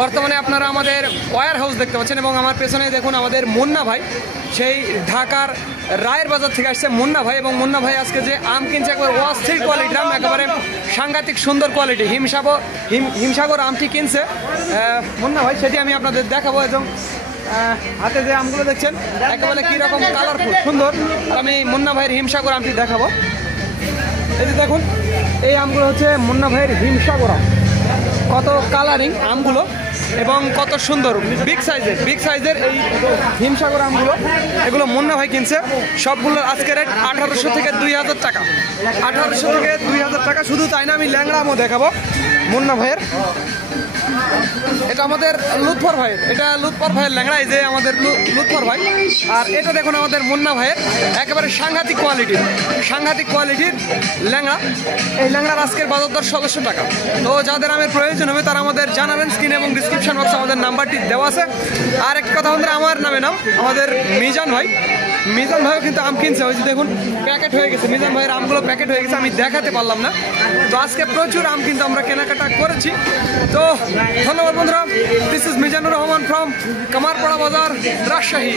বর্তমানে আপনারা আমাদের ওয়্যার হাউস দেখতে পাচ্ছেন এবং আমার পেছনে দেখুন আমাদের মুন্না ভাই, সেই ঢাকার রায়ের বাজার থেকে আসছে মুন্না ভাই। এবং মুন্না ভাই আজকে যে আম কিনছে একবার অস্থির কোয়ালিটির আম, একেবারে সাংঘাতিক সুন্দর কোয়ালিটি হিমসাগর আমটি কিনছে মুন্না ভাই, সেটি আমি আপনাদের দেখাবো। এবং হাতে যে আমগুলো দেখছেন একেবারে কীরকম কালারফুল সুন্দর, আমি মুন্না ভাইয়ের হিমসাগর আমটি দেখাবো। এই যে দেখুন এই আমগুলো হচ্ছে মুন্না ভাইয়ের হিমসাগর আম, কত কালারিং আমগুলো এবং কত সুন্দর বিগ সাইজের এই হিমসাগর আমগুলো, এগুলো মুন্না ভাই কিনছে। সবগুলোর আজকে রেট 1800 থেকে 2000 টাকা, 1800 থেকে 2000 টাকা। শুধু তাই না, আমি ল্যাংড়া আমও দেখাবো মুন্না ভাইয়ের। এটা আমাদের লুৎফর ভাইয়ের, এটা লুৎফর ভাইয়ের ল্যাংড়া, এই যে আমাদের লুৎফর ভাই। আর এটা দেখুন আমাদের মুন্না ভাইয়ের, একেবারে সাংঘাতিক কোয়ালিটির ল্যাংড়া। এই ল্যাংড়ার আজকের বাজার দর 1600 টাকা। তো যাদের আমের প্রয়োজন হবে তারা আমাদের জানাবেন, স্ক্রিনে এবং ডিসক্রিপশন বক্সে আমাদের নাম্বারটি দেওয়া আছে। আর একটা কথা বন্ধুরা, আমার নামে নাম আমাদের মিজান ভাইও কিন্তু আম কিনছে। ওই যে দেখুন প্যাকেট হয়ে গেছে, মিজান ভাইয়ের আমগুলো প্যাকেট হয়ে গেছে, আমি দেখাতে পারলাম না। তো আজকে প্রচুর আম কিন্তু আমরা কেনাকাটা করেছি। তো ধন্যবাদ বন্ধুরা, this is Mizanur Rahman from Kamarpara বাজার, রাজশাহী।